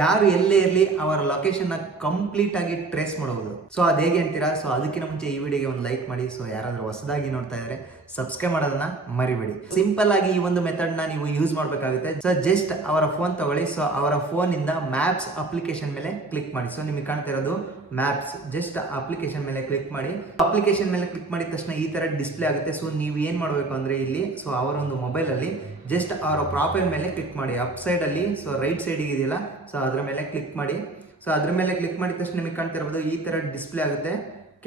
ಯಾರು ಎಲ್ಲೇ ಇರಲಿ ಅವರ ಲೊಕೇಶನ್ನ ಕಂಪ್ಲೀಟ್ ಆಗಿ ಟ್ರೇಸ್ ಮಾಡಬಹುದು. ಸೊ ಅದು ಹೇಗೆ ಅಂತೀರಾ? ಸೊ ಅದಕ್ಕಿಂತ ಮುಂಚೆ ಈ ವಿಡಿಯೋಗೆ ಒಂದು ಲೈಕ್ ಮಾಡಿ. ಸೊ ಯಾರಾದರೂ ಹೊಸದಾಗಿ ನೋಡ್ತಾ ಇದ್ದಾರೆ ಸಬ್ಸ್ಕ್ರೈಬ್ ಮಾಡೋದನ್ನ ಮರಿಬೇಡಿ. ಸಿಂಪಲ್ ಆಗಿ ಈ ಒಂದು ಮೆಥಡ್ ನ ನೀವು ಯೂಸ್ ಮಾಡಬೇಕಾಗುತ್ತೆ. ಸೊ ಜಸ್ಟ್ ಅವರ ಫೋನ್ ತಗೊಳ್ಳಿ. ಸೊ ಅವರ ಫೋನ್ ಇಂದ ಮ್ಯಾಪ್ಸ್ ಅಪ್ಲಿಕೇಶನ್ ಮೇಲೆ ಕ್ಲಿಕ್ ಮಾಡಿ. ಸೊ ನಿಮಗೆ ಕಾಣ್ತಾ ಇರೋದು ಮ್ಯಾಪ್ಸ್. ಜಸ್ಟ್ ಅಪ್ಲಿಕೇಶನ್ ಮೇಲೆ ಕ್ಲಿಕ್ ಮಾಡಿ. ಅಪ್ಲಿಕೇಶನ್ ಮೇಲೆ ಕ್ಲಿಕ್ ಮಾಡಿದ ತಕ್ಷಣ ಈ ತರ ಡಿಸ್ಪ್ಲೇ ಆಗುತ್ತೆ. ಸೊ ನೀವು ಏನ್ ಮಾಡಬೇಕು ಅಂದ್ರೆ ಇಲ್ಲಿ ಸೊ ಅವರ ಒಂದು ಮೊಬೈಲ್ ಅಲ್ಲಿ ಜಸ್ಟ್ ಅವರ ಪ್ರೊಫೈಲ್ ಮೇಲೆ ಕ್ಲಿಕ್ ಮಾಡಿ. ಅಪ್ ಸೈಡ್ ಅಲ್ಲಿ ಸೊ ರೈಟ್ ಸೈಡ್ ಇದೆಯಲ್ಲ, ಸೊ ಅದ್ರ ಮೇಲೆ ಕ್ಲಿಕ್ ಮಾಡಿ. ಸೊ ಅದ್ರ ಮೇಲೆ ಕ್ಲಿಕ್ ಮಾಡಿದ ತಕ್ಷಣ ನಿಮಗೆ ಕಾಣ್ತಾ ಇರ್ಬೋದು ಈ ತರ ಡಿಸ್ಪ್ಲೇ ಆಗುತ್ತೆ.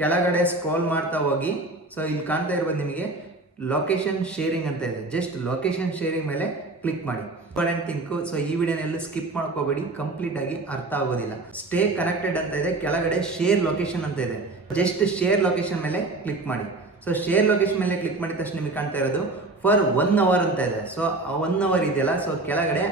ಕೆಳಗಡೆ ಸ್ಕ್ರೋಲ್ ಮಾಡ್ತಾ ಹೋಗಿ. ಸೊ ಇಲ್ಲಿ ಕಾಣ್ತಾ ಇರ್ಬೋದು ನಿಮಗೆ ಲೊಕೇಶನ್ ಶೇರಿಂಗ್ ಅಂತ ಇದೆ. ಜಸ್ಟ್ ಲೊಕೇಶನ್ ಶೇರಿಂಗ್ ಮೇಲೆ ಕ್ಲಿಕ್ ಮಾಡಿ. Important think. ಸೊ ಈ ವಿಡಿಯೋನೆಲ್ಲ ಸ್ಕಿಪ್ ಮಾಡ್ಕೋಬೇಡಿ, ಕಂಪ್ಲೀಟ್ ಆಗಿ ಅರ್ಥ ಆಗೋದಿಲ್ಲ. ಸ್ಟೇ ಕನೆಕ್ಟೆಡ್ ಅಂತ ಇದೆ, ಕೆಳಗಡೆ ಶೇರ್ ಲೊಕೇಶನ್ ಅಂತ ಇದೆ. ಜಸ್ಟ್ ಶೇರ್ ಲೊಕೇಶನ್ ಮೇಲೆ ಕ್ಲಿಕ್ ಮಾಡಿ. ಸೊ ಶೇರ್ ಲೊಕೇಶನ್ ಮೇಲೆ ಕ್ಲಿಕ್ ಮಾಡಿದ ತಕ್ಷಣ ನಿಮಗೆ ಕಾಣ್ತಾ ಇರೋದು ಫಾರ್ 1 hour ಅಂತ ಇದೆ. ಸೊ 1 hour ಇದೆಯಲ್ಲ, ಸೊ ಕೆಳಗಡೆ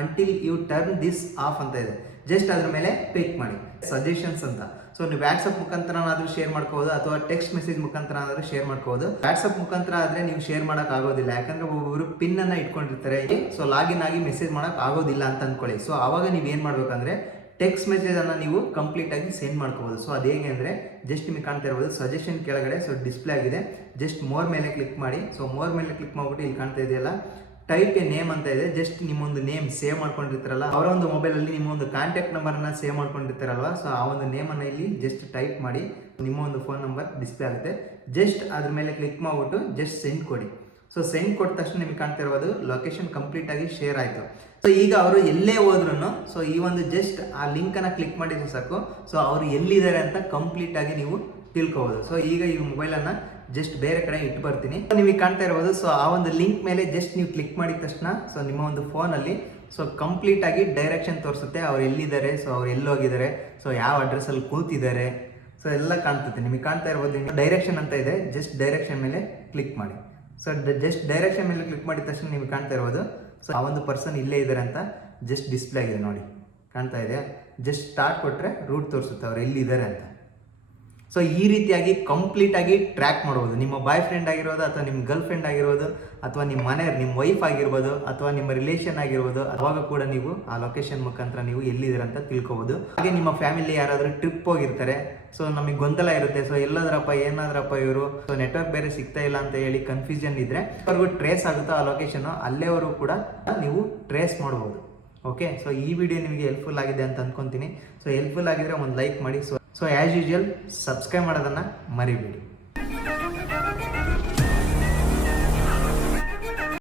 until you turn this off ಅಂತ ಇದೆ. ಜಸ್ಟ್ ಅದ್ರ ಮೇಲೆ ಕ್ಲಿಕ್ ಮಾಡಿ. ಸಜೆಷನ್ಸ್ ಅಂತ. ಸೊ ನೀವು ವಾಟ್ಸಪ್ ಮುಖಾಂತರನಾದ್ರೂ ಶೇರ್ ಮಾಡ್ಕೋಬಹುದು ಅಥವಾ ಟೆಕ್ಸ್ಟ್ ಮೆಸೇಜ್ ಮುಖಾಂತರನಾದ್ರೂ ಶೇರ್ ಮಾಡ್ಕೋಬಹುದು. ವಾಟ್ಸಪ್ ಮುಖಾಂತರ ಆದ್ರೆ ನೀವು ಶೇರ್ ಮಾಡಕ್ ಆಗೋದಿಲ್ಲ, ಯಾಕಂದ್ರೆ ಒಬ್ಬೊಬ್ರು ಪಿನ್ ಅನ್ನ ಇಟ್ಕೊಂಡಿರ್ತಾರೆ. ಸೊ ಲಾಗಿನ್ ಆಗಿ ಮೆಸೇಜ್ ಮಾಡಕ್ ಆಗೋದಿಲ್ಲ ಅಂತ ಅನ್ಕೊಳ್ಳಿ. ಸೊ ಅವಾಗ ನೀವು ಏನ್ ಮಾಡ್ಬೇಕಂದ್ರೆ ಟೆಕ್ಸ್ಟ್ ಮೆಸೇಜ್ ಅನ್ನ ನೀವು ಕಂಪ್ಲೀಟ್ ಆಗಿ ಸೆಂಡ್ ಮಾಡ್ಕೋಬಹುದು. ಸೊ ಅದು ಹೇಗೆ ಅಂದ್ರೆ ಜಸ್ಟ್ ನಿಮಗೆ ಕಾಣ್ತಾ ಇರ್ಬೋದು ಸಜೆಷನ್ ಕೆಳಗಡೆ ಸೊ ಡಿಸ್ಪ್ಲೇ ಆಗಿದೆ. ಜಸ್ಟ್ ಮೋರ್ ಮೇಲೆ ಕ್ಲಿಕ್ ಮಾಡಿ. ಸೊ ಮೋರ್ ಮೇಲೆ ಕ್ಲಿಕ್ ಮಾಡ್ಬಿಟ್ಟು ಇಲ್ಲಿ ಕಾಣ್ತಾ ಇದೆಯಲ್ಲ ಟೈಪ್ ಎ ನೇಮ್ ಅಂತ ಇದೆ. ಜಸ್ಟ್ ನಿಮ್ಮೊಂದು ನೇಮ್ ಸೇವ್ ಮಾಡ್ಕೊಂಡಿರ್ತಾರಲ್ಲ, ಅವರ ಒಂದು ಮೊಬೈಲ್ ಅಲ್ಲಿ ನಿಮ್ಮ ಒಂದು ಕಾಂಟ್ಯಾಕ್ಟ್ ನಂಬರ್ ಅನ್ನ ಸೇವ್ ಮಾಡ್ಕೊಂಡಿರ್ತಾರಲ್ವಾ, ಸೊ ಆ ಒಂದು ನೇಮ್ ಅನ್ನ ಇಲ್ಲಿ ಜಸ್ಟ್ ಟೈಪ್ ಮಾಡಿ. ನಿಮ್ಮ ಒಂದು ಫೋನ್ ನಂಬರ್ ಡಿಸ್ಪ್ಲೇ ಆಗುತ್ತೆ. ಜಸ್ಟ್ ಅದ್ರ ಮೇಲೆ ಕ್ಲಿಕ್ ಮಾಡ್ಬಿಟ್ಟು ಜಸ್ಟ್ ಸೆಂಡ್ ಕೊಡಿ. ಸೊ ಸೆಂಡ್ ಕೊಟ್ಟ ತಕ್ಷಣ ನಿಮಗೆ ಕಾಣ್ತಾ ಇರೋದು ಲೊಕೇಶನ್ ಕಂಪ್ಲೀಟ್ ಆಗಿ ಶೇರ್ ಆಯ್ತು. ಸೊ ಈಗ ಅವರು ಎಲ್ಲೇ ಹೋದ್ರು ಸೊ ಈ ಒಂದು ಜಸ್ಟ್ ಆ ಲಿಂಕ್ ಅನ್ನ ಕ್ಲಿಕ್ ಮಾಡಿದ್ರೆ ಸಾಕು, ಸೊ ಅವರು ಎಲ್ಲಿದ್ದಾರೆ ಅಂತ ಕಂಪ್ಲೀಟ್ ಆಗಿ ನೀವು ತಿಳ್ಕೋಬಹುದು. ಸೊ ಈಗ ಈ ಮೊಬೈಲ್ ಅನ್ನ ಜಸ್ಟ್ ಬೇರೆ ಕಡೆ ಇಟ್ಟು ಬರ್ತೀನಿ. ನಿಮಗೆ ಕಾಣ್ತಾ ಇರಬಹುದು ಸೊ ಆ ಒಂದು ಲಿಂಕ್ ಮೇಲೆ ಜಸ್ಟ್ ನೀವು ಕ್ಲಿಕ್ ಮಾಡಿದ ತಕ್ಷಣ ಸೊ ನಿಮ್ಮ ಒಂದು ಫೋನ್ ಅಲ್ಲಿ ಸೊ ಕಂಪ್ಲೀಟ್ ಆಗಿ ಡೈರೆಕ್ಷನ್ ತೋರಿಸುತ್ತೆ. ಅವ್ರು ಎಲ್ಲಿದ್ದಾರೆ, ಸೊ ಅವ್ರು ಎಲ್ಲಿ ಹೋಗಿದ್ದಾರೆ, ಸೊ ಯಾವ ಅಡ್ರೆಸ್ ಅಲ್ಲಿ ಕೂತಿದ್ದಾರೆ, ಸೊ ಎಲ್ಲ ಕಾಣ್ತದೆ. ನಿಮಗೆ ಕಾಣ್ತಾ ಇರ್ಬೋದು ಡೈರೆಕ್ಷನ್ ಅಂತ ಇದೆ. ಜಸ್ಟ್ ಡೈರೆಕ್ಷನ್ ಮೇಲೆ ಕ್ಲಿಕ್ ಮಾಡಿ. ಸೊ ಜಸ್ಟ್ ಡೈರೆಕ್ಷನ್ ಮೇಲೆ ಕ್ಲಿಕ್ ಮಾಡಿದ ತಕ್ಷಣ ನಿಮಗೆ ಕಾಣ್ತಾ ಇರ್ಬೋದು ಸೊ ಆ ಒಂದು ಪರ್ಸನ್ ಇಲ್ಲೇ ಇದ್ದಾರೆ ಅಂತ ಜಸ್ಟ್ ಡಿಸ್ಪ್ಲೇ ಆಗಿದೆ ನೋಡಿ, ಕಾಣ್ತಾ ಇದೆ. ಜಸ್ಟ್ ಸ್ಟಾರ್ಟ್ ಕೊಟ್ಟರೆ ರೂಟ್ ತೋರಿಸುತ್ತೆ ಅವ್ರು ಎಲ್ಲಿದ್ದಾರೆ ಅಂತ. ಸೊ ಈ ರೀತಿಯಾಗಿ ಕಂಪ್ಲೀಟ್ ಆಗಿ ಟ್ರ್ಯಾಕ್ ಮಾಡ್ಬೋದು. ನಿಮ್ಮ ಬಾಯ್ ಫ್ರೆಂಡ್ ಆಗಿರೋದು ಅಥವಾ ನಿಮ್ಮ ಗರ್ಲ್ ಫ್ರೆಂಡ್ ಆಗಿರೋದು ಅಥವಾ ನಿಮ್ಮ ಮನೆಯವ್ರು ನಿಮ್ಮ ವೈಫ್ ಆಗಿರ್ಬೋದು ಅಥವಾ ನಿಮ್ಮ ರಿಲೇಷನ್ ಆಗಿರ್ಬೋದು, ಅವಾಗ ಕೂಡ ನೀವು ಆ ಲೊಕೇಶನ್ ಮುಖಾಂತರ ನೀವು ಎಲ್ಲಿದ್ದೀರ ಅಂತ ತಿಳ್ಕೊಬೋದು. ಹಾಗೆ ನಿಮ್ಮ ಫ್ಯಾಮಿಲಿ ಯಾರಾದರೂ ಟ್ರಿಪ್ ಹೋಗಿರ್ತಾರೆ, ಸೊ ನಮಗೆ ಗೊಂದಲ ಇರುತ್ತೆ, ಸೊ ಎಲ್ಲಾದ್ರಪ್ಪ ಏನಾದ್ರಪ್ಪ ಇವರು, ಸೊ ನೆಟ್ವರ್ಕ್ ಬೇರೆ ಸಿಗ್ತಾ ಇಲ್ಲ ಅಂತ ಹೇಳಿ ಕನ್ಫ್ಯೂಷನ್ ಇದ್ರೆ ಅವ್ರಿಗೂ ಟ್ರೇಸ್ ಆಗುತ್ತೋ ಆ ಲೊಕೇಶನ್, ಅಲ್ಲೇವರು ಕೂಡ ನೀವು ಟ್ರೇಸ್ ಮಾಡ್ಬೋದು. ಓಕೆ, ಸೊ ಈ ವಿಡಿಯೋ ನಿಮಗೆ ಹೆಲ್ಪ್ಫುಲ್ ಆಗಿದೆ ಅಂತ ಅನ್ಕೊಂತೀನಿ. ಸೊ ಹೆಲ್ಪ್ಫುಲ್ ಆಗಿದ್ರೆ ಒಂದು ಲೈಕ್ ಮಾಡಿ. ಸೊ ಆ್ಯಸ್ ಯೂಶುವಲ್ ಸಬ್ಸ್ಕ್ರೈಬ್ ಮಾಡೋದನ್ನು ಮರಿಬೇಡಿ.